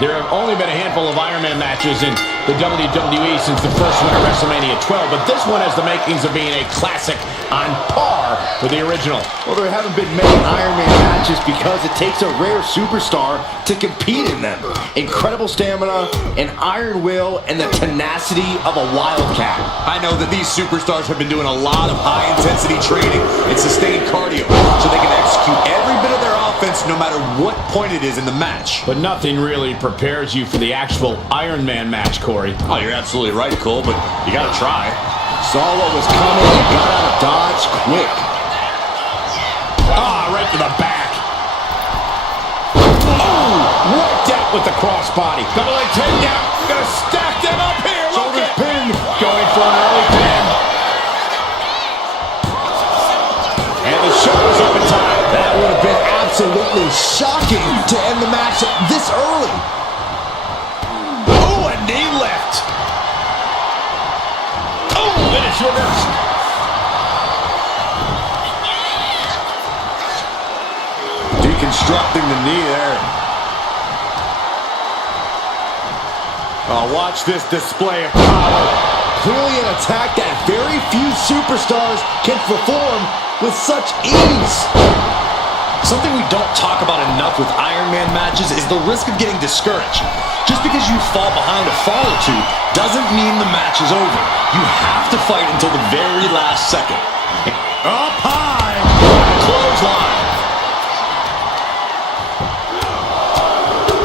There have only been a handful of Iron Man matches in the WWE since the first one at WrestleMania 12, but this one has the makings of being a classic on par with the original. Well, there haven't been many Iron Man matches because it takes a rare superstar to compete in them. Incredible stamina, an iron will, and the tenacity of a wildcat. I know that these superstars have been doing a lot of high-intensity training and sustained cardio, so they can execute every bit of their offense no matter what point it is in the match. But nothing really prepares you for the actual Iron Man match, Corey. Oh, you're absolutely right, Cole, but you gotta try. Saw what was coming and got out of dodge quick. Right to the back. Oh, worked out with the crossbody. Double leg takedown. Gonna stack them up here. Shoulder pin. Going for an early pin. And the shoulders up in time. That would have been absolutely shocking to end the match this early. Oh, a knee lift. Oh, and it's reversed. Deconstructing the knee there. Oh, watch this display of power. Clearly an attack that very few superstars can perform with such ease. Something we don't talk about enough with Iron Man matches is the risk of getting discouraged. Just because you fall behind a fall or two doesn't mean the match is over. You have to fight until the very last second. Up high. Clothesline.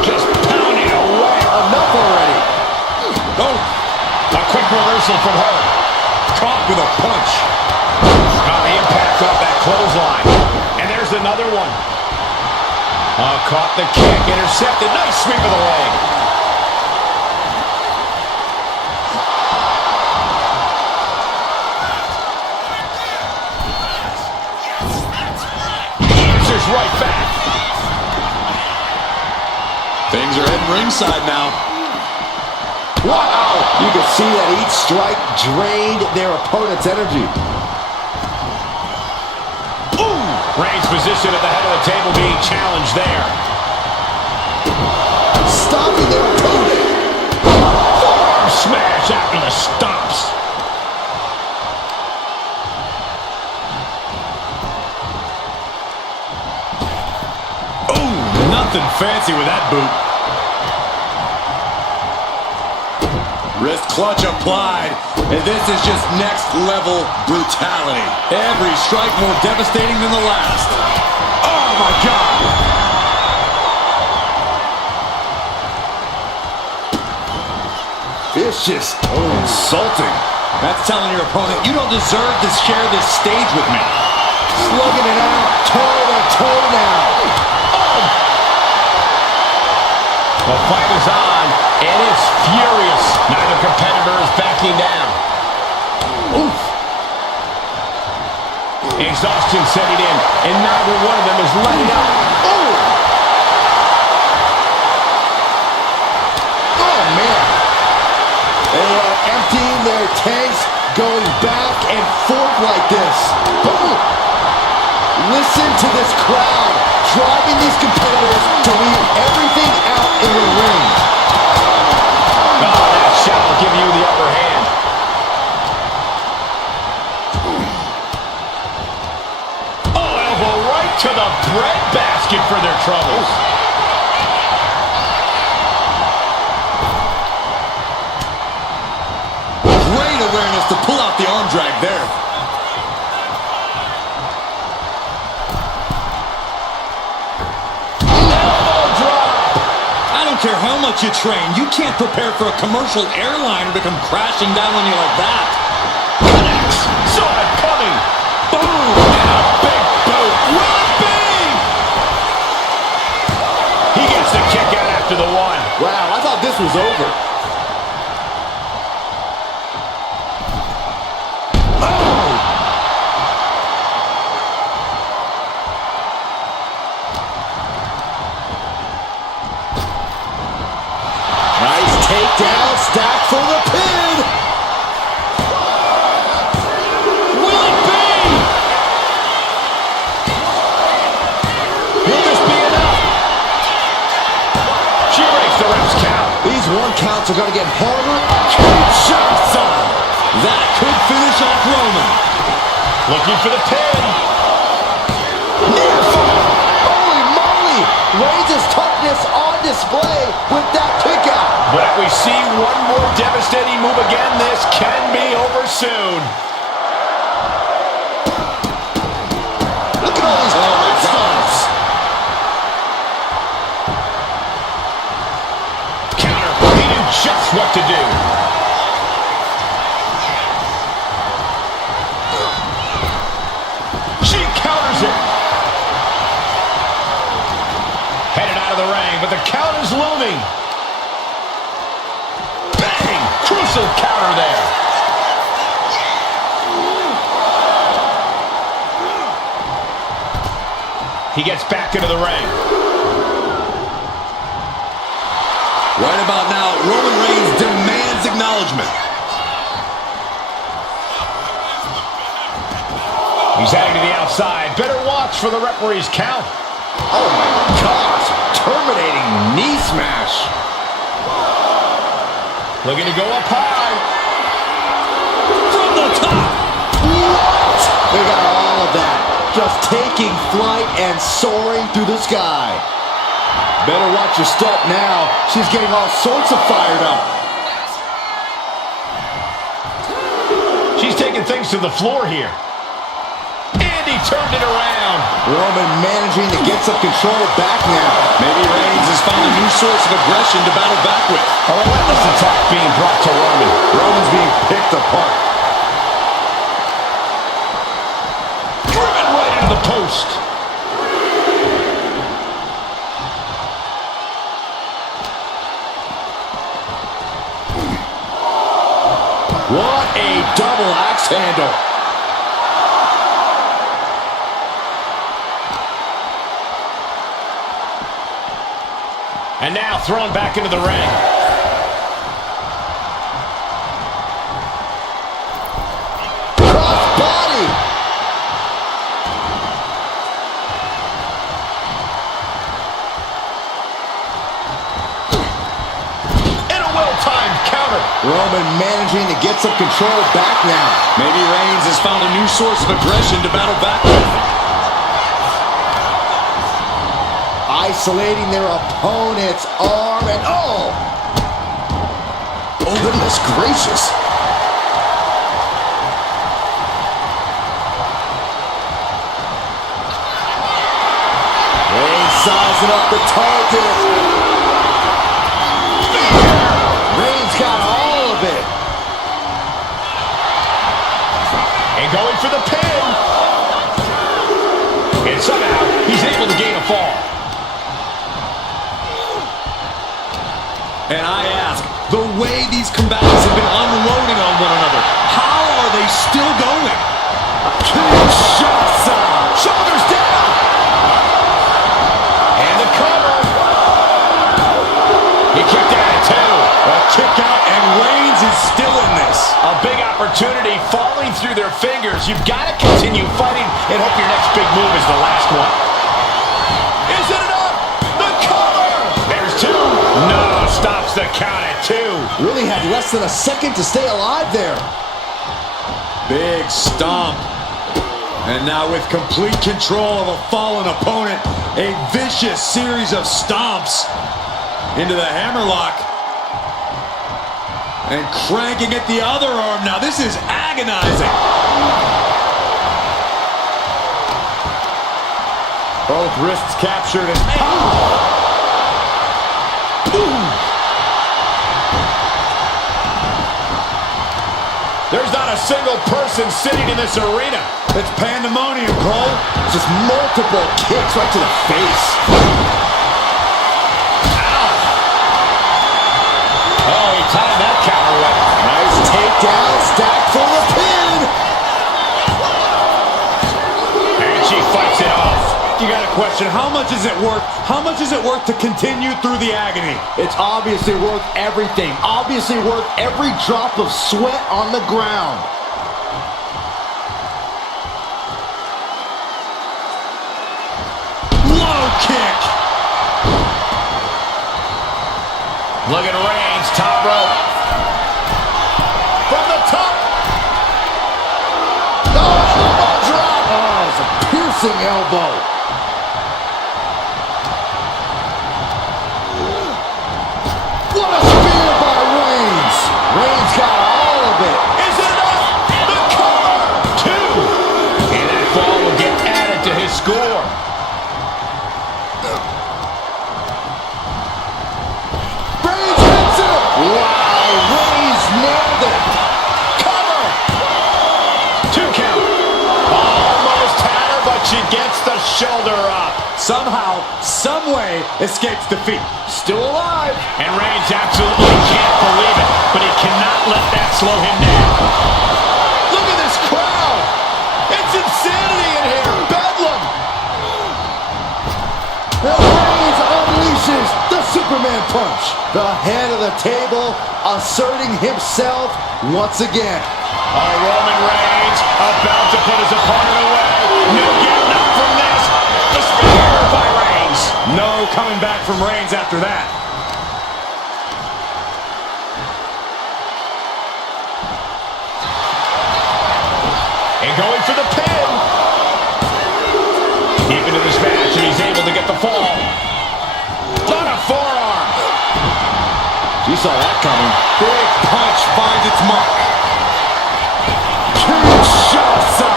Just pounding away. Enough already. Oh, a quick reversal from her. Caught with a punch. Got the impact off that clothesline. And there's another one. Caught the kick, intercepted. Nice sweep of the leg. Answers right back. Things are heading ringside now. Wow! You can see that each strike drained their opponent's energy. Reigns' position at the head of the table being challenged there. Stopping their opponent. Forearm smash after the stomps. Oh, nothing fancy with that boot. Wrist clutch applied, and this is just next level brutality. Every strike more devastating than the last. Oh my God! Vicious. Insulting. That's telling your opponent, you don't deserve to share this stage with me. Slugging it out, toe to toe now. The fight is on, and it's furious. Neither competitor is backing down. Oof. Exhaustion setting in, and neither one of them is letting up. Oh! Oh, man. They are emptying their tanks, going back and forth like this. Boom! Listen to this crowd, driving these competitors to leave everything out in the ring. Oh, that shot will give you the upper hand. Oh, elbow right to the breadbasket for their troubles. Great awareness to pull out the arm drag there. Care how much you train, you can't prepare for a commercial airliner to come crashing down on you like that. Connects. Saw it coming. Boom. And a big boot. Will it be? He gets the kick out after the one. Wow, I thought this was over. Takedown, stack for the pin. Will it be? Will this be enough? She breaks the ref one counts are going to get harder. Kinshasa! That could finish off Roman. Looking for the pin. Near fall. Holy moly! Reigns' toughness on display with that kick out. But if we see one more devastating move again, this can be over soon. Look at all these stomps. Counter. He knew just what to do. She counters it. Headed out of the ring, but the count is looming. Bang! Crucial counter there. He gets back into the ring. Right about now, Roman Reigns demands acknowledgement. He's heading to the outside. Better watch for the referee's count. Oh my gosh. Terminating knee smash. Looking to go up high. From the top. What? They got all of that. Just taking flight and soaring through the sky. Better watch your step now. She's getting all sorts of fired up. She's taking things to the floor here. And he turned it around. Roman managing to get some control back now. Maybe Reigns has found a new source of aggression to battle back with. A relentless attack being brought to Roman. Roman's being picked apart. Driven right into the post. What a double axe handle. And now thrown back into the ring. Cross body. And a well-timed counter. Roman managing to get some control back now. Maybe Reigns has found a new source of aggression to battle back with. Isolating their opponent's arm and oh! Oh, goodness gracious. Reigns sizing up the target. Reigns got all of it. And going for the pin. And somehow he's able to gain a fall. And I ask, the way these combatants have been unloading on one another, how are they still going? Kinshasa! Shoulders down! And the cover. He kicked out at two. A kick out, and Reigns is still in this. A big opportunity falling through their fingers. You've got to continue fighting and hope your next big move is the last one. Is it enough? The cover! There's two. No, stops the count at two. Really had less than a second to stay alive there. Big stomp. And now with complete control of a fallen opponent, a vicious series of stomps into the hammerlock. And cranking at the other arm. Now this is agonizing. Both wrists captured and There's not a single person sitting in this arena. It's pandemonium, Cole. just multiple kicks right to the face. Oh, he tied that counter well. Nice takedown, stacked for the pin. And she fights it off. You got a question, how much is it worth? How much is it worth to continue through the agony? It's obviously worth everything. Obviously worth every drop of sweat on the ground. Low kick. Look at Reigns, top rope. From the top. Oh, elbow drop. Oh, it's a piercing elbow. What a spear by Reigns. Reigns got all of it. Is it enough? The cover. 2. And that fall will get added to his score. Reigns hits him. Wow, Reigns nailed it. Cover. 2 count. Almost had her, but she gets the shoulder up. Somehow, someway, escapes defeat. Still alive. And Reigns absolutely can't believe it, but he cannot let that slow him down. Look at this crowd. It's insanity in here. Bedlam. Now Reigns unleashes the Superman punch. The head of the table asserting himself once again. Roman Reigns about to put his opponent away. No getting up from this. The spear by Reigns. No coming back from Reigns after that. And going for the pin. Deep into this match, and he's able to get the fall. On a forearm. You saw that coming. Big punch finds its mark. Kinshasa.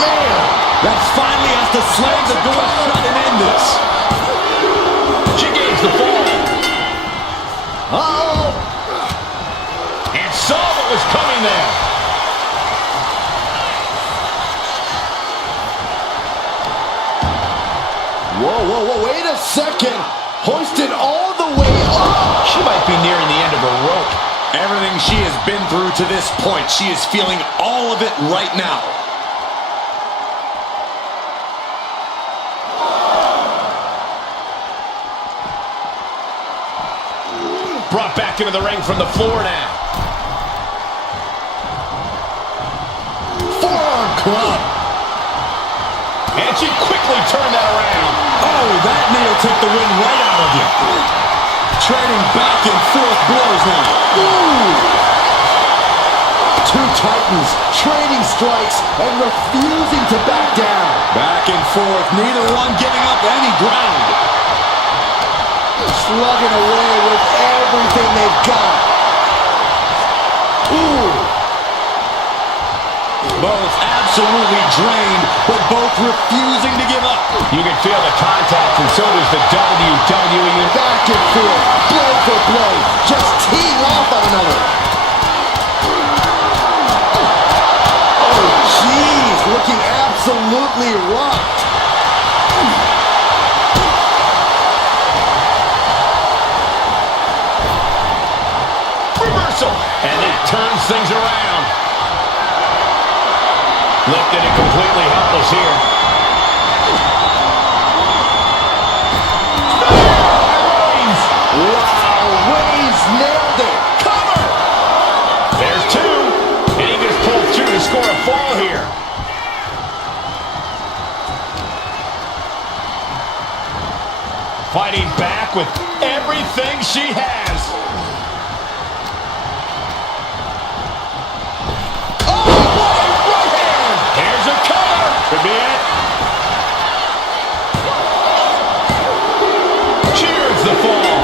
Man. That finally has to slam the door shut and end this. She gains the fall. Uh-oh. And saw what was coming there. Whoa, wait a second. Hoisted all the way up. She might be nearing the end of her rope. Everything she has been through to this point, she is feeling all of it right now. Brought back into the ring from the floor now. Forearm club. And she quickly turned that around. Oh, that knee will take the wind right out of you. Trading back and forth blows now. Ooh. Two titans trading strikes and refusing to back down. Back and forth, neither one giving up any ground. Slugging away with everything they've got. Ooh. Both absolutely drained, but both refusing to give up. You can feel the contact, and so does the WWE. Back and forth, blow for blow, just teeing off on another. Oh, jeez, looking absolutely rocked. Reversal, and it turns things around. Looked at it completely helpless here. Reigns. Wow, Reigns nailed it. Cover. There's 2. And he just pulled through to score a fall here. Fighting back with everything she has. Could be it. Cheers the fall.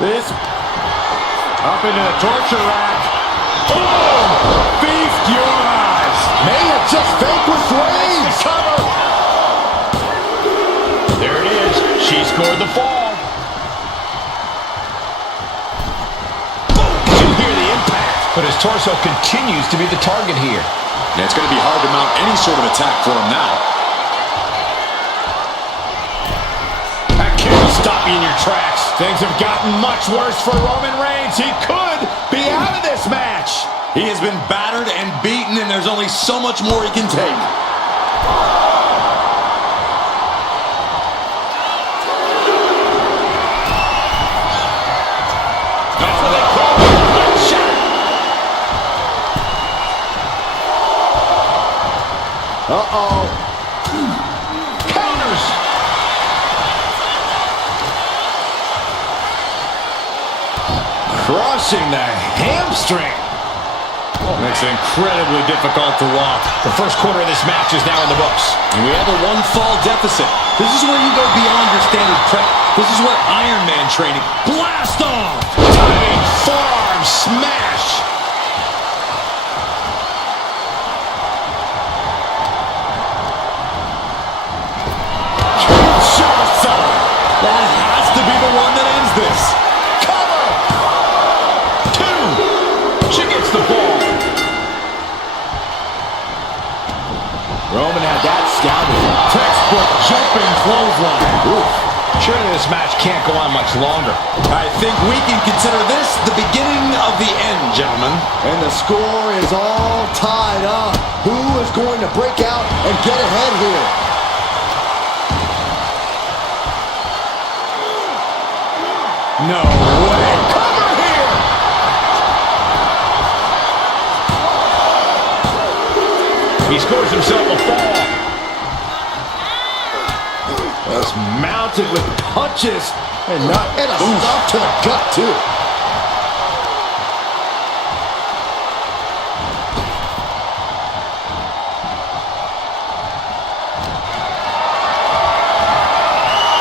This up into the torture rack. Boom! Feast your eyes. May have just vanquished Reigns. Cover. There it is. She scored the fall. But his torso continues to be the target here. And it's going to be hard to mount any sort of attack for him now. That can't stop you in your tracks. Things have gotten much worse for Roman Reigns. He could be out of this match. He has been battered and beaten, and there's only so much more he can take. Uh-oh. Counters. Crushing the hamstring. Makes it incredibly difficult to walk. The first quarter of this match is now in the books. And we have a one-fall deficit. This is where you go beyond your standard prep. This is where Iron Man training. Blast off! Timing, forearm smash. Kinshasa! That has to be the one that ends this. Cover. Two. She gets the ball. Roman had that scouted. Textbook jumping clothesline. Oof. Surely this match can't go on much longer. I think we can consider this the beginning of the end, gentlemen. And the score is all tied up. Who is going to break out and get ahead here? No way. Cover here. He scores himself a fall. That's mounted with punches and a stop to the gut too.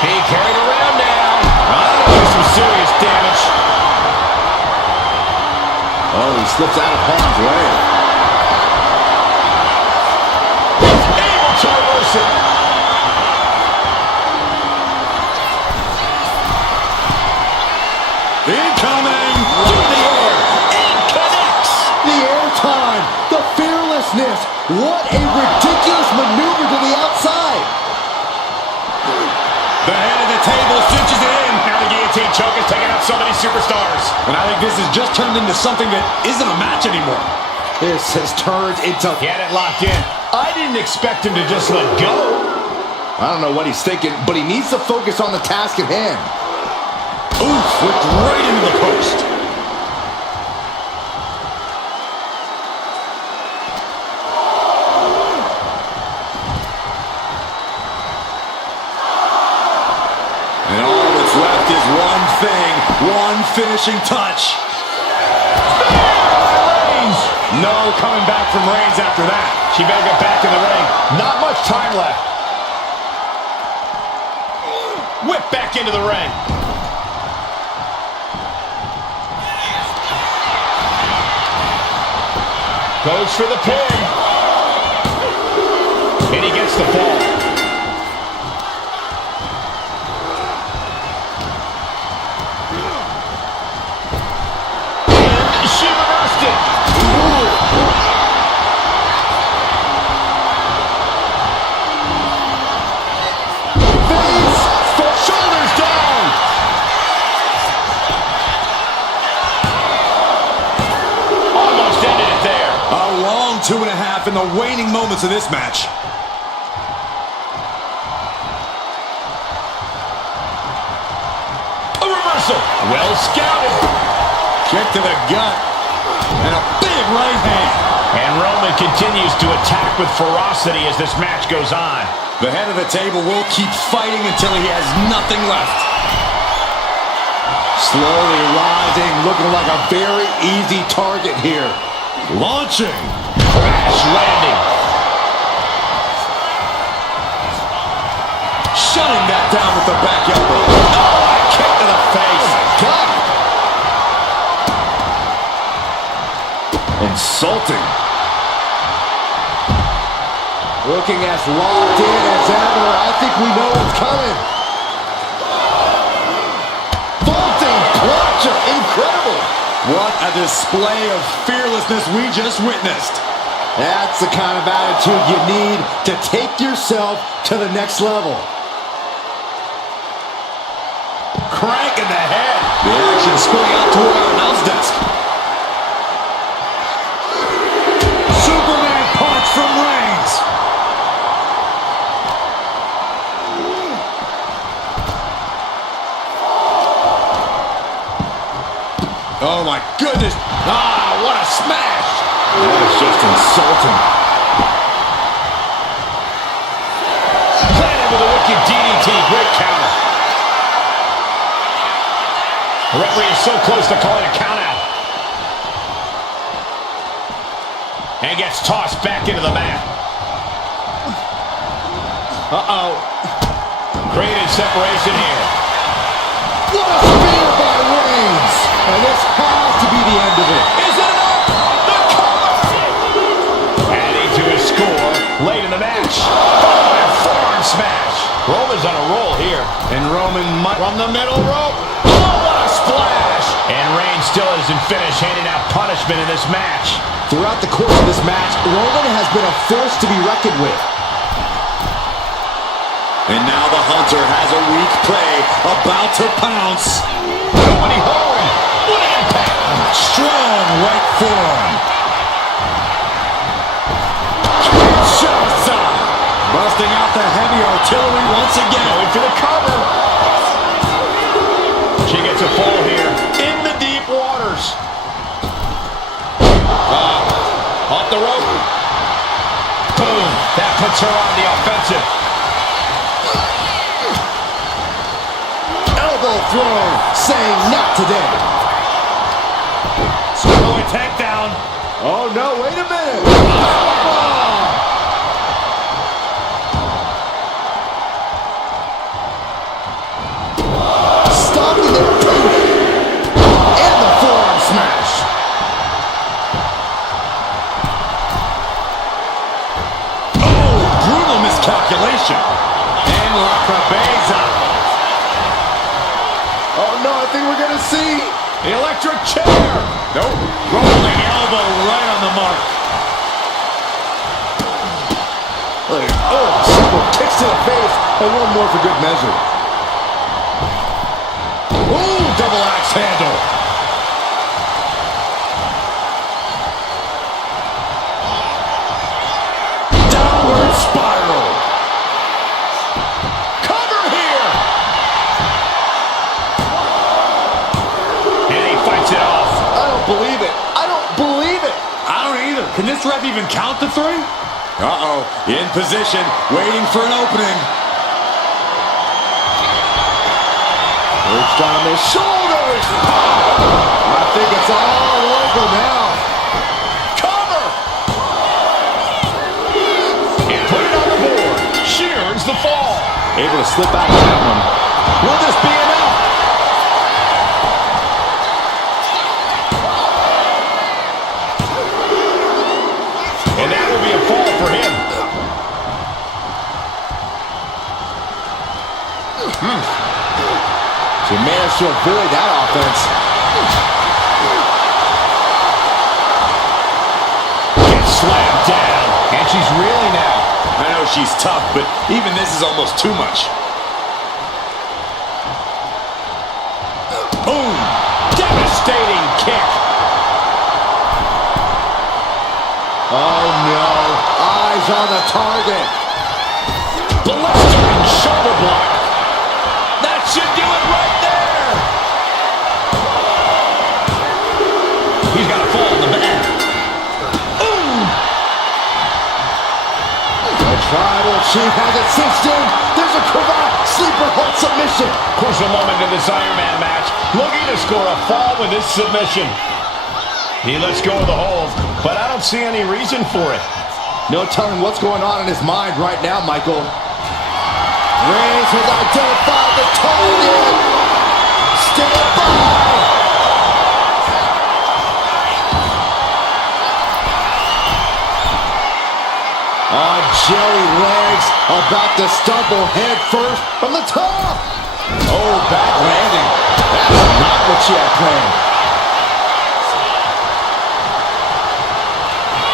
He carried around now. Some serious damage. Oh, he slips out of harm's way. Able to reverse it. Incoming! Through the air! And connects. The airtime, the fearlessness. What a ridiculous maneuver to the outside. The head of the table cinches it in. Now the guillotine choke is taking out so many superstars. And I think this has just turned into something that isn't a match anymore. This has turned into... He had it locked in. I didn't expect him to just let go. I don't know what he's thinking, but he needs to focus on the task at hand. Oof, flipped right into the post. And all that's left is one thing, one finishing touch. Reigns. No coming back from Reigns after that. She better get back in the ring. Not much time left. Whip back into the ring. Goes for the pin. And he gets the fall. And she reversed it. Shoulders down. Almost ended it there. A long 2.5 in the waning moments of this match. A reversal. Well scouted. Kick to the gut. And a big right hand. And Roman continues to attack with ferocity as this match goes on. The head of the table will keep fighting until he has nothing left. Slowly rising, looking like a very easy target here. Launching. Crash landing. Shutting that down with the back elbow. Oh, a kick to the face. God! Insulting. Looking as locked in as ever. I think we know what's coming. Vaulting plunger. Incredible. What a display of fearlessness we just witnessed. That's the kind of attitude you need to take yourself to the next level. Crank in the head. The action spilling out toward our announce desk. Superman punch from Reigns. Oh my goodness. Ah, what a smash. That is just insulting. Planted with a wicked DDT. Great counter. The referee is so close to calling a count out. And gets tossed back into the mat. Uh-oh. Created separation here. What a spear by Reigns! And this has to be the end of it. Is it enough? The cover! Adding to his score late in the match. And forearm smash. Roman's on a roll here. And Roman from the middle rope. Oh, what a splash! And Reigns still isn't finished handing out punishment in this match. Throughout the course of this match, Roman has been a force to be reckoned with. And now the Hunter has a weak prey about to pounce. Nobody home. What an impact. Strong right forearm. Busting out the heavy artillery once again. Going for the cover. She gets a fall here in the deep waters. Off the rope. Boom. That puts her on the offensive. Elbow throw, saying not today. Solo takedown. Oh no, wait a minute. Stopping the boot. And the forearm smash. Oh, brutal miscalculation. And La Cabeza. Oh no, I think we're gonna see The electric chair. Nope. Rolling elbow right on the mark. oh, several kicks to the face, and one more for good measure. Ooh, double axe handle. Downward spiral. Cover here. And he fights it off. I don't believe it. I don't believe it. I don't either. Can this ref even count the three? Uh-oh. In position, waiting for an opening. Perched on his shoulders. I think it's all over now. Cover. And put it on the board. Shears the fall. Able to slip out of that one. Will this be enough? And that will be a fall for him. She managed to avoid that offense. Gets slammed down. And she's reeling now. I know she's tough, but even this is almost too much. Boom. Devastating kick. Oh no. Eyes on the target. Blistering shoulder block. That should do it right there. He's got a fall in the back. Boom. The tribal chief has it cinched in. There's a cravat. Sleeper hold submission. Crucial moment in this Iron Man match. Looking to score a fall with this submission. He lets go of the hold, but I don't see any reason for it. No telling what's going on in his mind right now, Michael. Reigns has identified the target. Stand by. On jelly legs, about to stumble head first from the top. Oh, back landing. That's not what she had planned.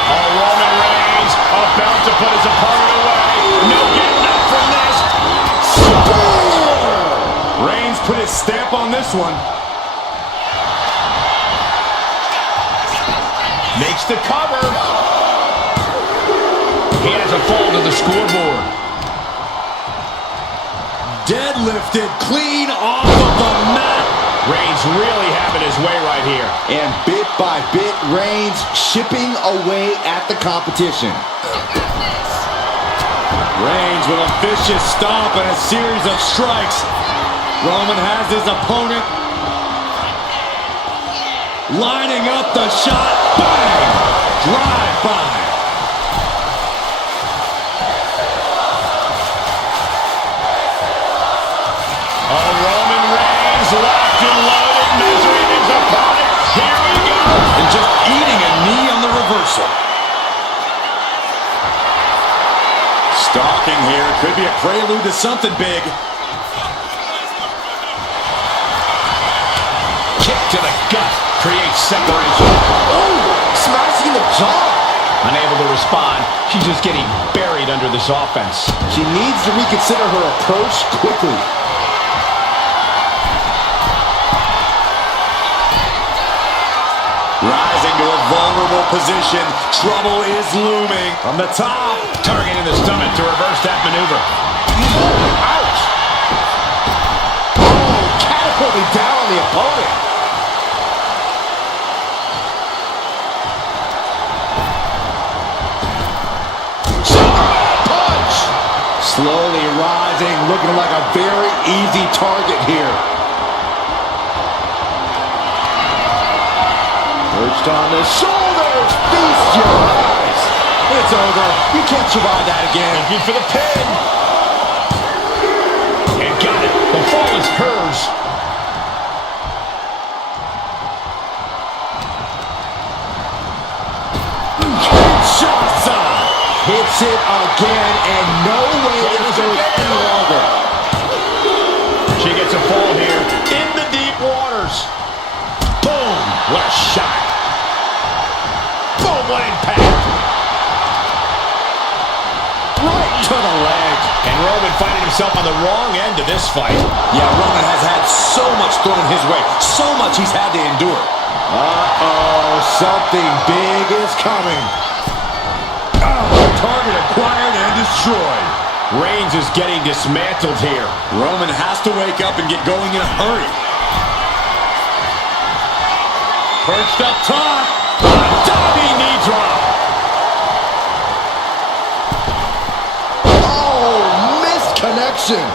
Oh, Roman Reigns about to put his opponent away. No getting up from this. Reigns put his stamp on this one. Makes the cover. He has a fall to the scoreboard. Deadlifted clean off of the mat. Reigns really having his way right here. And bit by bit, Reigns chipping away at the competition. Reigns with a vicious stomp and a series of strikes. Roman has his opponent lining up the shot. Bang! drive-by. Roman Reigns locked and loaded, measuring his opponent. Here we go. And just eating a knee on the reversal. Stalking here. Could be a prelude to something big. Kick to the gut creates separation. Oh, smashing the jaw. Unable to respond. She's just getting buried under this offense. She needs to reconsider her approach quickly. Rising to a vulnerable position. Trouble is looming. From the top. Targeting the stomach to reverse that maneuver. Ouch. Oh, catapulting down on the opponent. Punch. Slowly rising, looking like a very easy target here. Perched on the shoulders, feast your eyes. It's over. You can't survive that again. Looking for the pin. And got it. The fall is hers. Kinshasa hits it again, and no way this goes any longer. She gets a fall here in the deep waters. Boom. What a shot. Boom. What impact. Right to the leg. And Roman finding himself on the wrong end of this fight. Yeah, Roman has had so much thrown his way. So much he's had to endure. Uh-oh, something big is coming. Target acquired and destroyed. Reigns is getting dismantled here. Roman has to wake up and get going in a hurry. Perched up top. Diving knee drop. Oh, missed connection.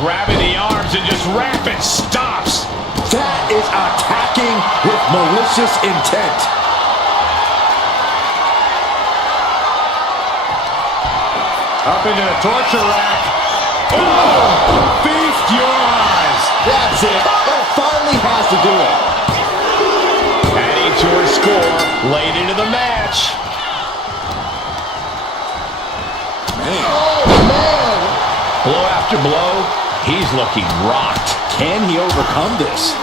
Grabbing the arms and just rapid stops. That is attacking with malicious intent. Up into the torture rack. Oh! Feast your eyes. That's it. That finally has to do it. Adding to her score late into the match. Oh, man. Blow after blow, he's looking rocked. Can he overcome this?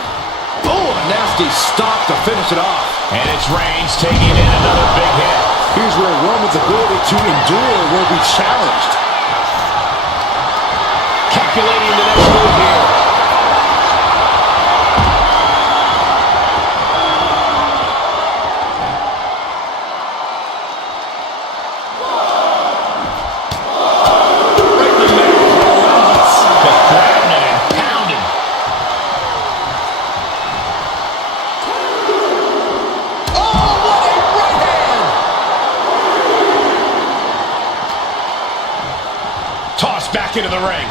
Oh, a nasty stop to finish it off. And it's Reigns taking in another big hit. Here's where Roman's ability to endure will be challenged. Calculating the next move here. Right in the middle. Relentless. Just grabbing it and pounding. Oh, what a right hand! Tossed back into the ring.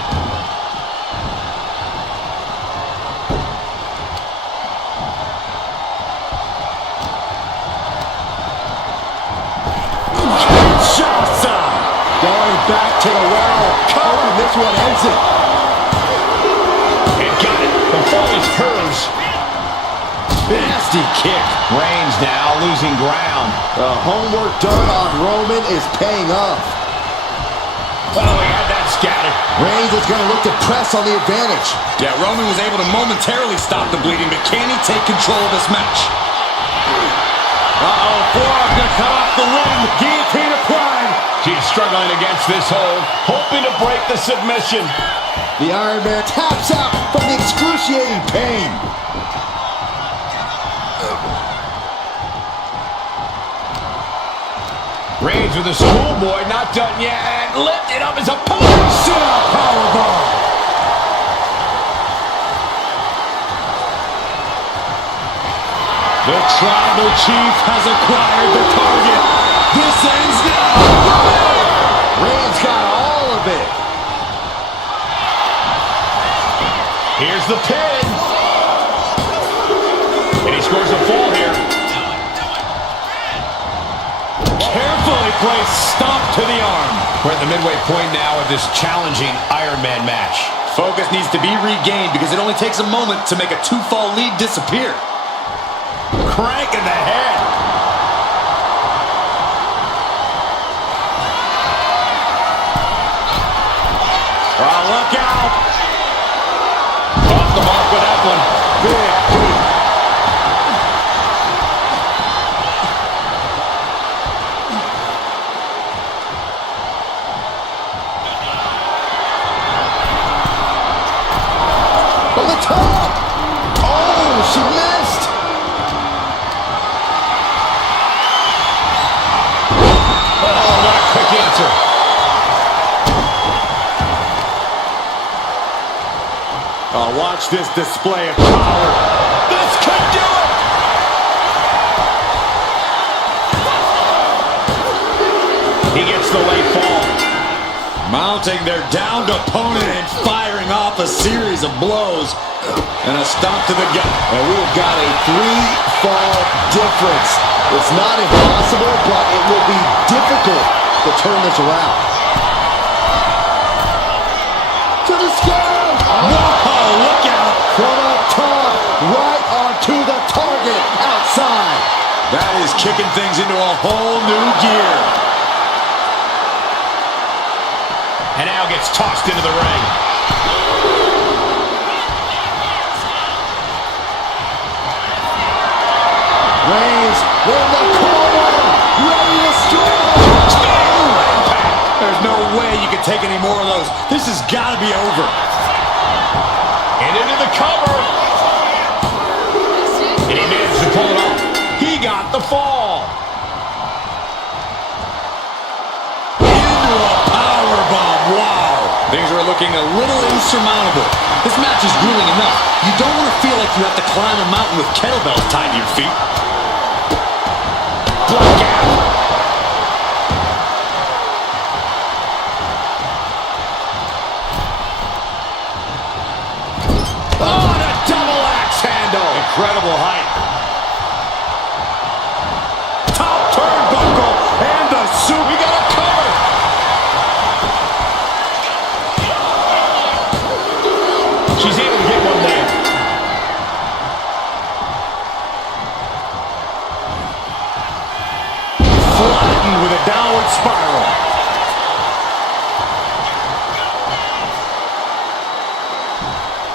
Kinshasa! Going back to the well. Oh, this one ends it. And got it. The fall is hers. Nasty kick. Reigns now losing ground. The homework done on Roman is paying off. Oh, he had that scattered. Reigns is going to look to press on the advantage. Yeah, Roman was able to momentarily stop the bleeding, but can he take control of this match? Uh-oh, forearm gonna cut off the ring. Guillotine applied. She's struggling against this hold, hoping to break the submission. The Iron Man taps out from the excruciating pain. Reigns with a schoolboy, not done yet. Lifted up his opponent. Sit-out powerbomb. The tribal chief has acquired the target. This ends now. Reigns got all of it. Here's the pin. place, stomp to the arm. We're at the midway point now of this challenging Iron Man match. Focus needs to be regained because it only takes a moment to make a two-fall lead disappear. Crank in the head. Oh, look out. Off the mark with that one. Big boot. From the top! Oh, she missed! Oh, what a quick answer. Oh, watch this display of power. This could do it. He gets the late fall. Mounting their downed opponent and firing off a series of blows. And a stomp to the gut. And we've got a 3-fall difference. It's not impossible, but it will be difficult to turn this around. To the scale! Whoa, look out! From up top, right onto the target, outside. That is kicking things into a whole new gear. And now gets tossed into the ring. Reigns in the corner, ready to strike. There's no way you can take any more of those. This has got to be over. And into the cover. And he managed to pull it off. He got the fall. Into a powerbomb. Wow. Things are looking a little insurmountable. This match is grueling enough. You don't want to feel like you have to climb a mountain with kettlebells tied to your feet. Black out. Oh, and a double axe handle. Incredible height. Top turnbuckle. And the suit. We got a cover. She's able to get one there. Flattened with a downward spiral.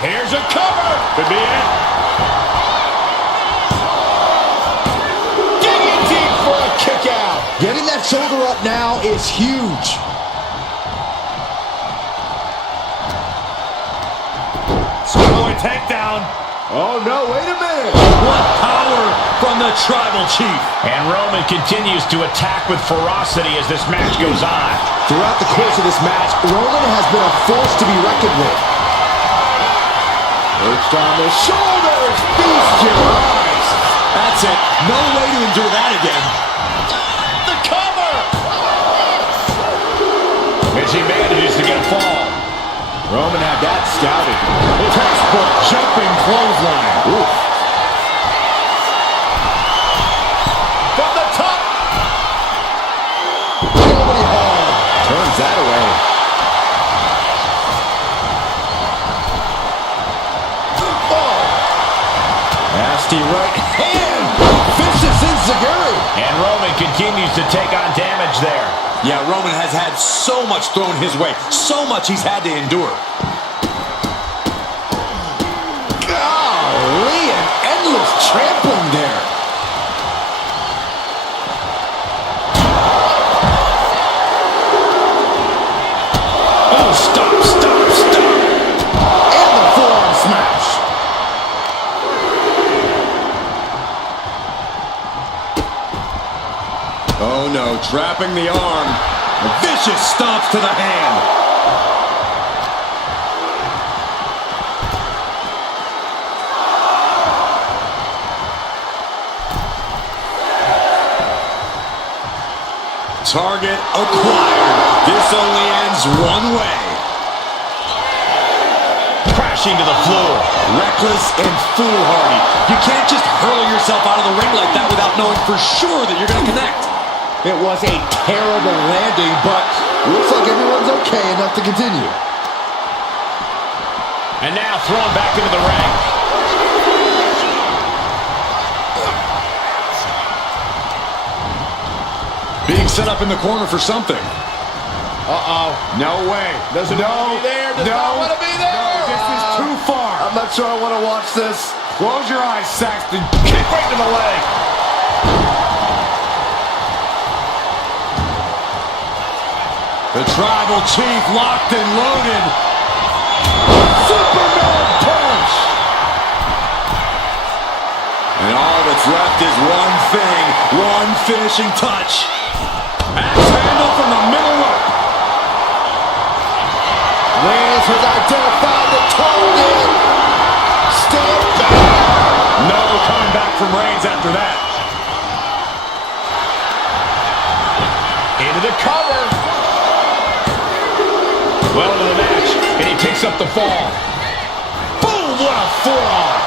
Here's a cover. Could be it. Digging deep for a kick out. Getting that shoulder up now is huge. Schoolboy takedown. Oh no, wait a minute. What power from the tribal chief. And Roman continues to attack with ferocity as this match goes on. Throughout the course of this match, Roman has been a force to be reckoned with. Perched on the shoulders, feast your eyes. That's it. No way to endure that again. The cover! And she manages to get a fall. Roman had that scouted. Textbook jumping clothesline. Oof. From the top! Nobody home. Turns that away. Oh! Nasty right hand. Vicious enziguri. And Roman continues to take on damage there. Yeah, Roman has had so much thrown his way. So much he's had to endure. Golly, an endless trampling there. Oh, stop, stop, stop! And the forearm smash. Oh no, trapping the arm. Vicious stomps to the hand. Target acquired. This only ends one way. Crashing to the floor. Reckless and foolhardy. You can't just hurl yourself out of the ring like that without knowing for sure that you're going to connect. It was a terrible landing, but looks like everyone's okay enough to continue. And now thrown back into the ring. Being set up in the corner for something. Uh-oh. No way. Doesn't want to be there. Does not want to be there. No, this is too far. I'm not sure I want to watch this. Close your eyes, Saxton. Kick right to the leg. The Tribal Chief locked and loaded. Superman punch! And all that's left is one thing, one finishing touch. Axe handle from the middle rope. Reigns has identified the target. Step back. No coming back from Reigns after that. Into the cover. Well into the match, and he picks up the fall. Boom, what a forearm.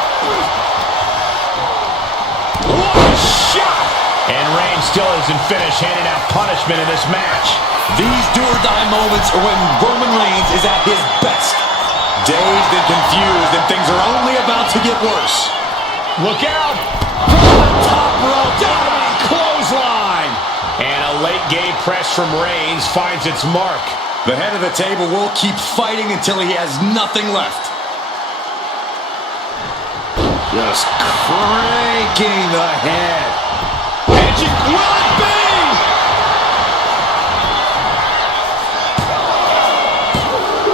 What a shot. And Reigns still isn't finished handing out punishment in this match. These do-or-die moments are when Roman Reigns is at his best. Dazed and confused, and things are only about to get worse. Look out. From the top rope, diving clothesline. And a late game press from Reigns finds its mark. The head of the table will keep fighting until he has nothing left. Just cranking the head. Magic will it be?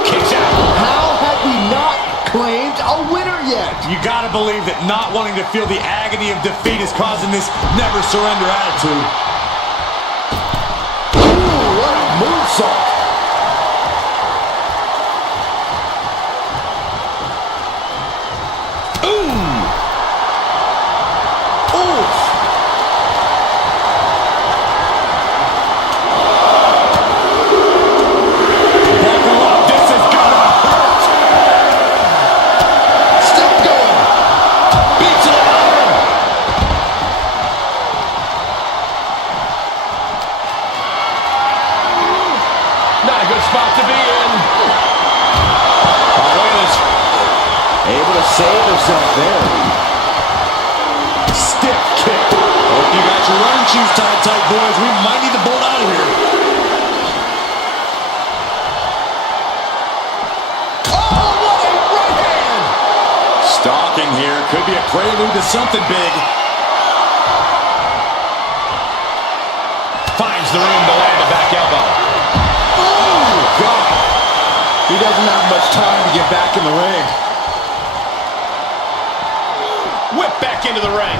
Kicks out. How have we not claimed a winner yet? You gotta believe that not wanting to feel the agony of defeat is causing this never surrender attitude. Ooh, what a moonsault. Save herself there. Stiff kick. Hope you got your running shoes tied tight, boys. We might need to bolt out of here. Oh, what a right hand! Stalking here could be a prelude to something big. Finds the room to land a back elbow. Oh, God. He doesn't have much time to get back in the ring. Whip back into the ring.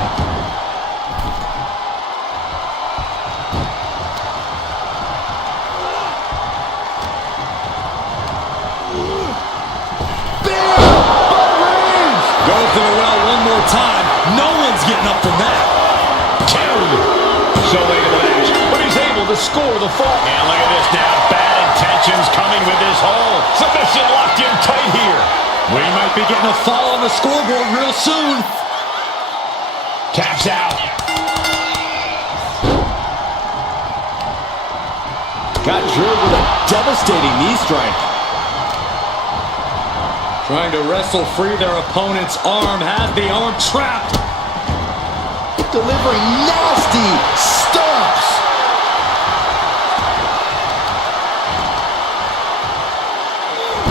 Bam! But Reigns! Go to the well one more time. No one's getting up from that. Two. So late in the match, but he's able to score the fall. And look at this now. Bad intentions coming with this hold. Submission locked in tight here. We might be getting a fall on the scoreboard real soon. Taps out. Got Drew with a devastating knee strike. Trying to wrestle free their opponent's arm. Has the arm trapped. Delivering nasty stomps.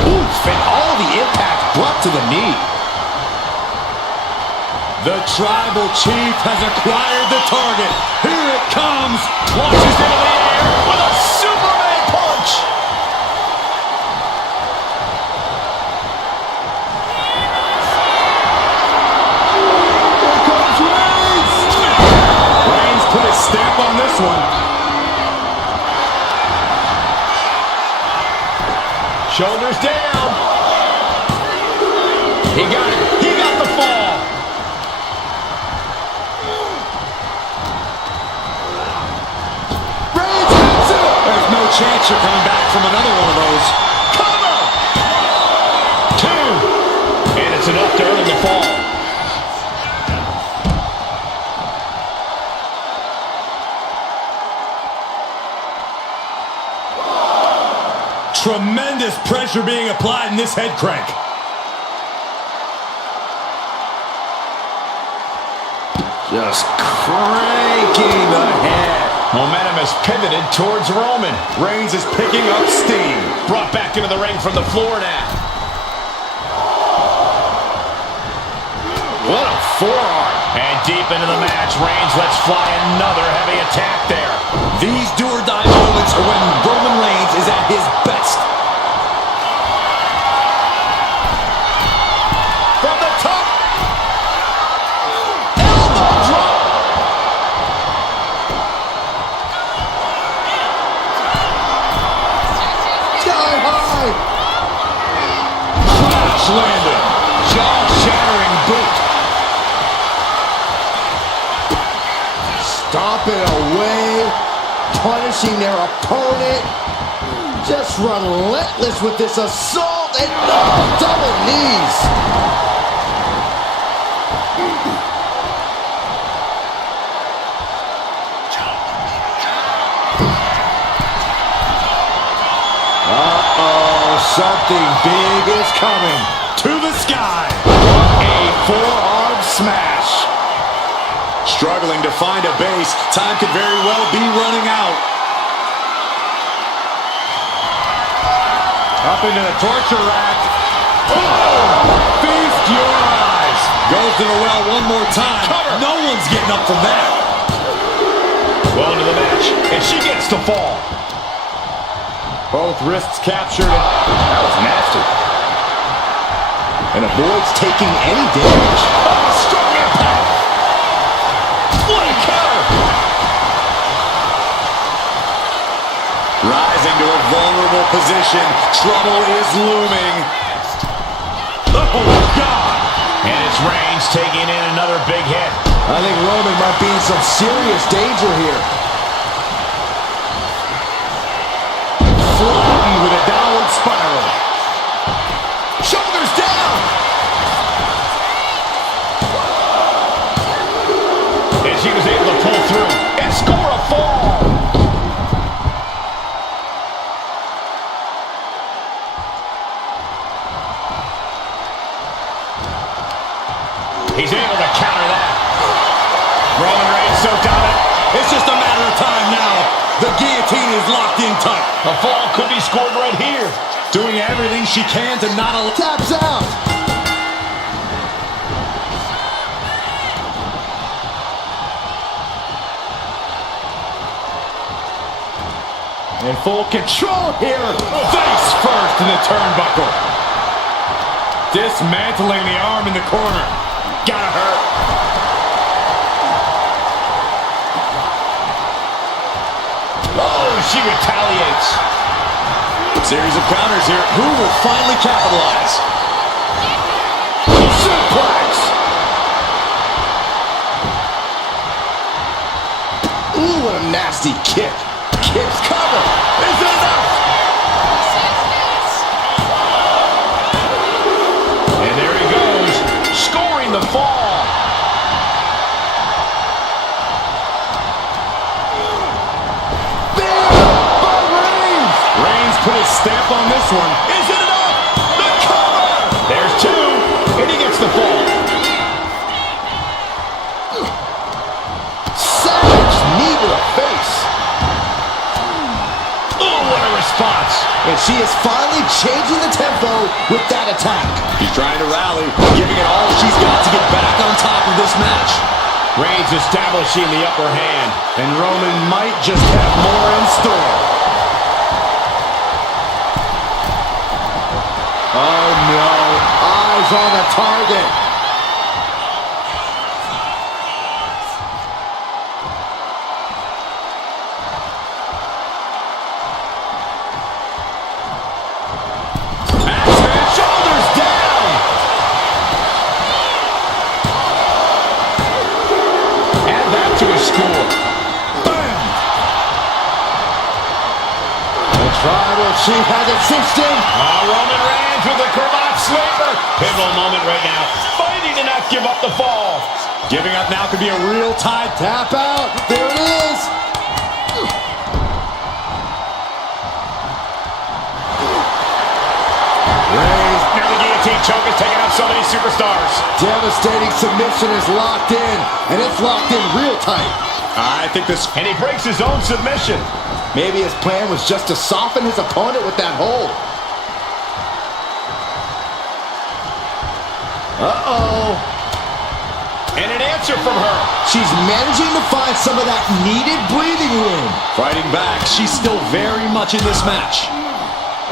Oof, and all the impact brought to the knee. The Tribal Chief has acquired the target. Here it comes. Launches into the air with a Superman punch. Here comes Reigns. Reigns put his stamp on this one. Shoulders down. He got it. He got the fall. There's no chance you're coming back from another one of those. Cover. Two. And it's enough to earn the fall. Tremendous pressure being applied in this head crank. Just cranking the head. Momentum has pivoted towards Roman. Reigns is picking up steam. Brought back into the ring from the floor now. What a forearm. And deep into the match, Reigns lets fly another heavy attack there. These do-or-die moments are when Roman Reigns is at his best. From the top. Elbow drop. Sky high. Crash landed. Jaw-shattering boot. Stomping away, punishing their opponent. Just relentless with this assault and double knees. Uh-oh, something big is coming. To the sky. A forearm smash. Struggling to find a base. Time could very well be running out. Up into the torture rack. Oh! Feast your eyes. Goes to the well one more time. Cover. No one's getting up from that. Well into the match, and she gets the fall. Both wrists captured. That was nasty. And avoids taking any damage. Oh, strong impact. What a counter. Rising to a vulnerable position. Trouble is looming. Oh, God. And it's Reigns taking in another big hit. I think Roman might be in some serious danger here. Flattened with a downward spiral. Shoulders down. And she was able to pull through and score a fall. He's able to counter that. Roman Reigns so dominant. It's just a matter of time now. The guillotine is locked in tight. A fall could be scored right here. Doing everything she can to not allow. Taps out. In full control here. Face first in the turnbuckle. Dismantling the arm in the corner. Gotta hurt. Oh, she retaliates. Series of counters here. Who will finally capitalize? Suplex. Ooh, what a nasty kick. Kicks cover. Is it enough? And there he goes, scoring the fall. Bam! By Reigns. Reigns put his stamp on this one. Is it enough? The cover. There's two, and he gets the fall. Savage knee to the face. Oh, what a response. And she is finally changing the tempo with that attack. She's trying to rally, giving it all she's got to get back on top of this match. Reigns establishing the upper hand. And Roman might just have more in store. Oh no, eyes on the target. Shoulders down. Add that to a score. Bam. The tribal chief has it cinched in. Roman Reigns with the cravat sweeper. Pivotal moment right now. Fighting to not give up the fall. Giving up now could be a real tie. Tap out. There it is. Reigns. Now the guillotine choke is taking out so many superstars. Devastating submission is locked in, and it's locked in real tight. I think this... And he breaks his own submission. Maybe his plan was just to soften his opponent with that hold. Uh-oh. And an answer from her. She's managing to find some of that needed breathing room. Fighting back, she's still very much in this match.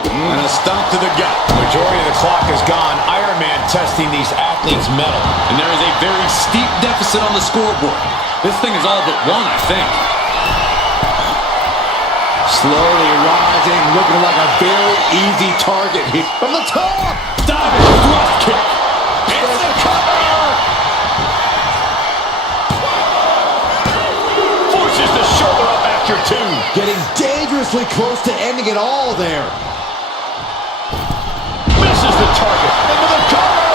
And a stomp to the gut. Majority of the clock is gone. Iron Man testing these athletes' mettle. And there is a very steep deficit on the scoreboard. This thing is all but one, I think. Slowly rising, looking like a very easy target here. From the top! Diving thrust kick. It's the cover! Forces the shoulder up after two. Getting dangerously close to ending it all there. Misses the target. Into the cover.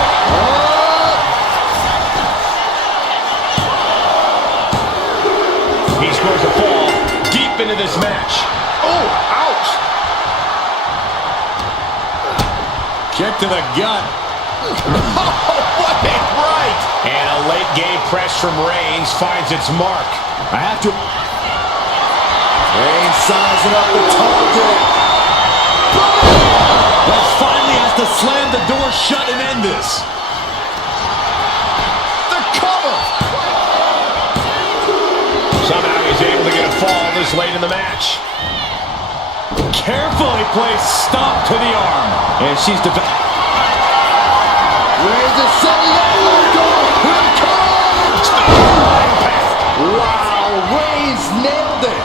He scores a fall deep into this match. Oh, ouch! Kick to the gut. What a right! And a late game press from Reigns finds its mark. I have to... Reigns sizing up the target. Reigns finally has to slam the door shut and end this. The cover! Somehow he's able to get a fall this late in the match. Carefully placed stomp to the arm. And she's Reigns is setting up. Here it comes! Wow, Reigns nailed it.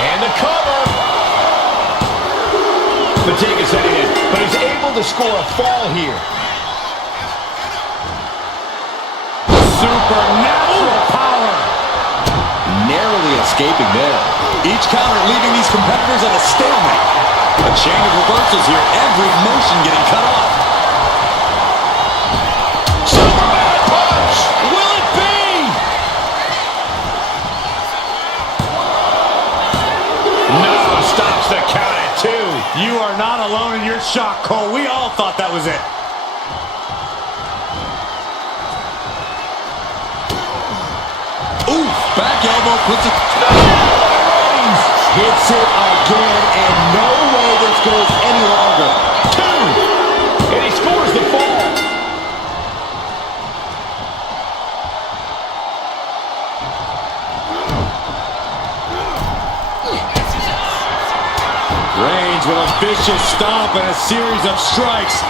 And the cover. Fatigue is setting in, but he's able to score a fall here. Supernatural power. Narrowly escaping there. Each counter leaving these competitors at a stalemate. A chain of reversals here, every motion getting cut off. Superman punch! Will it be? No, stops the count at two. You are not alone in your shock, Cole. We all thought that was it. Ooh, back elbow puts it. Hits it again, and no way this goes any longer. Two! And he scores the fall. Reigns with a vicious stomp and a series of strikes.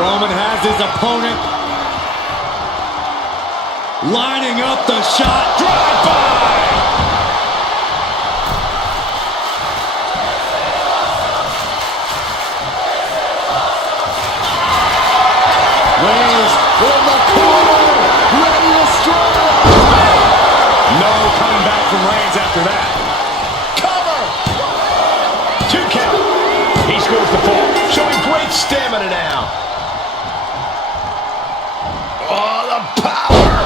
Roman has his opponent lining up the shot. Drive-by! Reigns in the corner, ready to strike. No coming back from Reigns after that. Cover! Two count. He scores the fall, showing great stamina now. Oh, the power!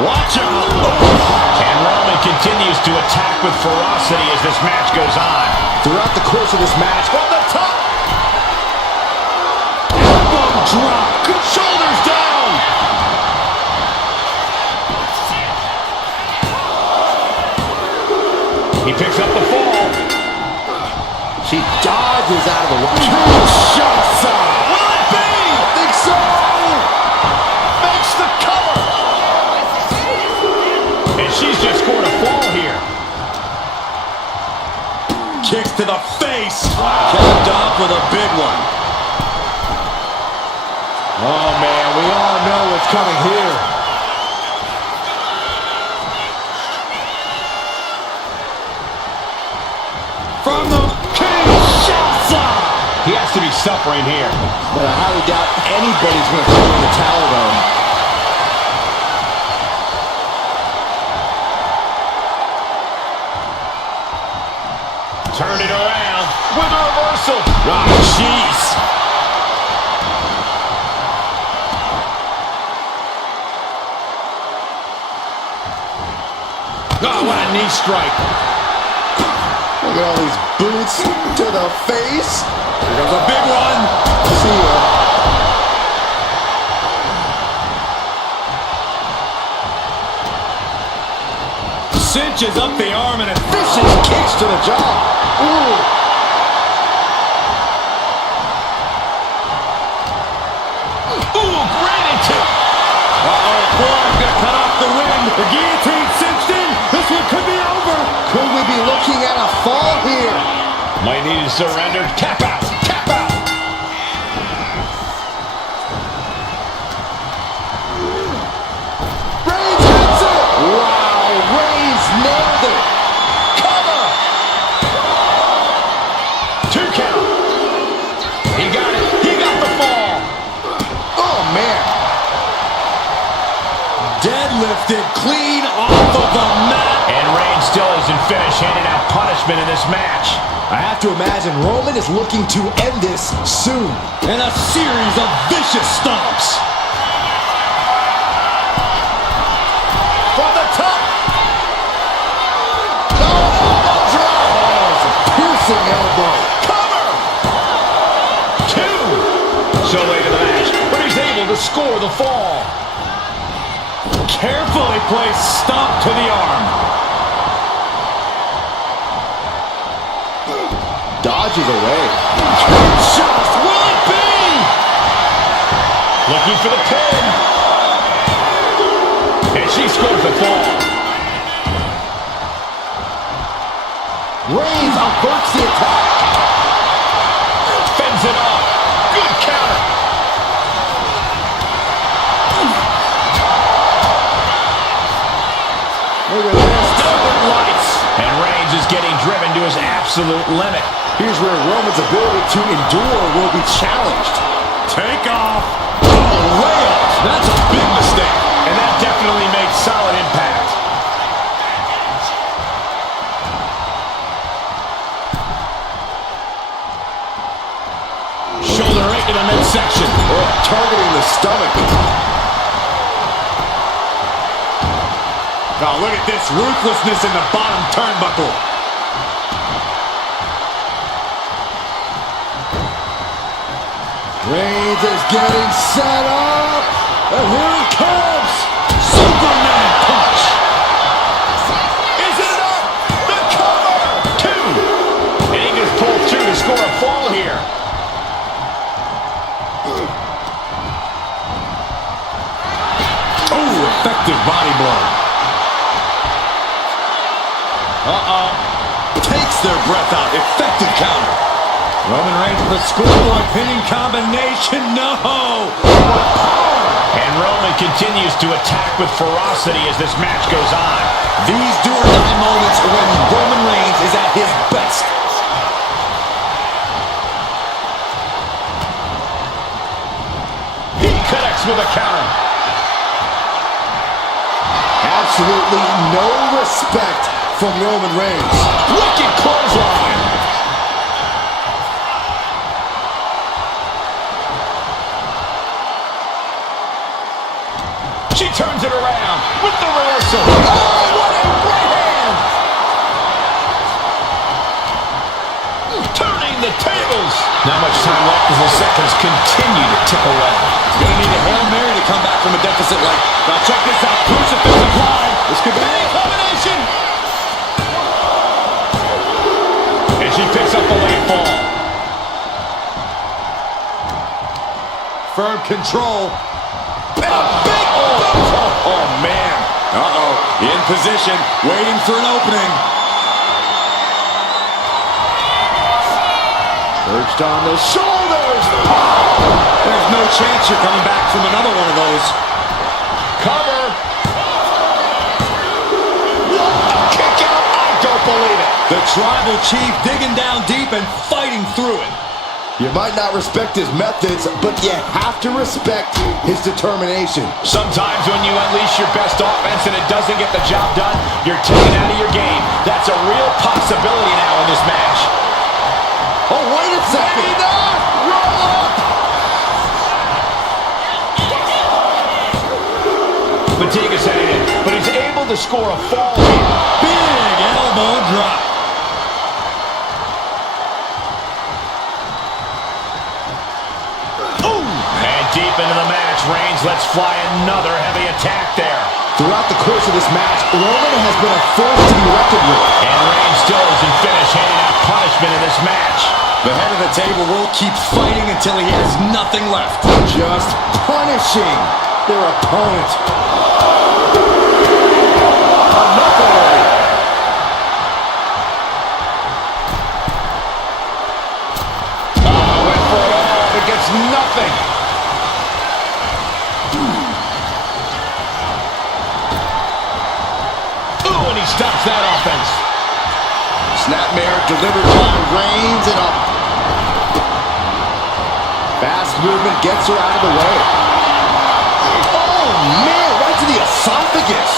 Watch out! And Roman continues to attack with ferocity as this match goes on. Throughout the course of this match, From the top! Elbow drop. Good shoulders down! He picks up the fall. she dodges out of the way. Shots up. Will it be? I think so. Makes the cover! And she's just scored a fall here. Kicks to the face. Capped off with a big one. Oh, man, we all know what's coming here. From the Kinshasa. He has to be suffering here. But I highly doubt anybody's going to throw in the towel, though. Turned it around with a reversal. Oh, jeez. Oh, what a knee strike. Look at all these boots to the face. Here goes a big one. See ya. Cinches up the arm and Vicious kicks to the jaw. Ooh. Ooh, granted to. Uh-oh, forearm gonna cut off the wind. The guillotine cinched in. This one could be over. Could we be looking at a fall here? Might need to surrender. Tap out. Tap out. Reigns hits it. Wow, Reigns nailed it. Cover. 2 count. He got it. He got the fall. Oh, man. Deadlifted clean off of the mat. And Reigns still isn't finished handing out punishment in this match. I have to imagine Roman is looking to end this soon. And a series of vicious stomps. From the top. Elbow drop. Oh, it's a piercing elbow. Cover. 2. So late in the match, but he's able to score the fall. Carefully placed stomp to the arm. Dodges away. Just will it be? Looking for the pin. And she scores the fall. Reigns averts the attack. Fends it off. Good counter. Look at this. Northern Lights. And Reigns is getting driven to his absolute limit. Here's where Roman's ability to endure will be challenged. Take off. Oh, way off. That's a big mistake. And that definitely made solid impact. Shoulder right to the midsection. Oh, targeting the stomach. Oh, look at this ruthlessness in the bottom turnbuckle. Reigns is getting set up. And here it comes. Superman punch. Is it enough? The cover! 2. And he just pulled through to score a fall here. Oh, effective body blow. Uh-oh. Takes their breath out. Effective counter. Roman Reigns with a scoreboard pinning combination. No! And Roman continues to attack with ferocity as this match goes on. These do-or-die moments are when Roman Reigns is at his best. He connects with a counter. Absolutely no respect from Roman Reigns. Wicked clothesline. She turns it around with the reversal. Oh, what a right hand! Turning the tables. Not much time left as the seconds continue to tick away. Gonna need a Hail Mary to come back from a deficit like. Now check this out. Crucifix applied. This could be Big combination. And she picks up the late fall. firm control. And a big oh, man. Uh-oh. In position, waiting for an opening. Perched on the shoulders. There's no chance you're coming back from another one of those. Cover. What a kick out. I don't believe it. The tribal chief digging down deep and fighting through it. You might not respect his methods, but you have to respect his determination. Sometimes when you unleash your best offense and it doesn't get the job done, you're taken out of your game. That's a real possibility now in this match. Oh, wait a second. Maybe not. Roll up. Fatigue is setting in, but he's able to score a fall here. Big elbow drop. And deep into the match, Reigns lets fly another heavy attack there. Throughout the course of this match, Roman has been a force to be reckoned with. And Reigns still isn't finished handing out punishment in this match. The head of the table will keep fighting until he has nothing left. Just punishing their opponent. Went for it all, but gets nothing. Ooh, and he stops that offense. Snapmare delivered by Reigns, and a fast movement gets her out of the way. Oh, man, right to the esophagus.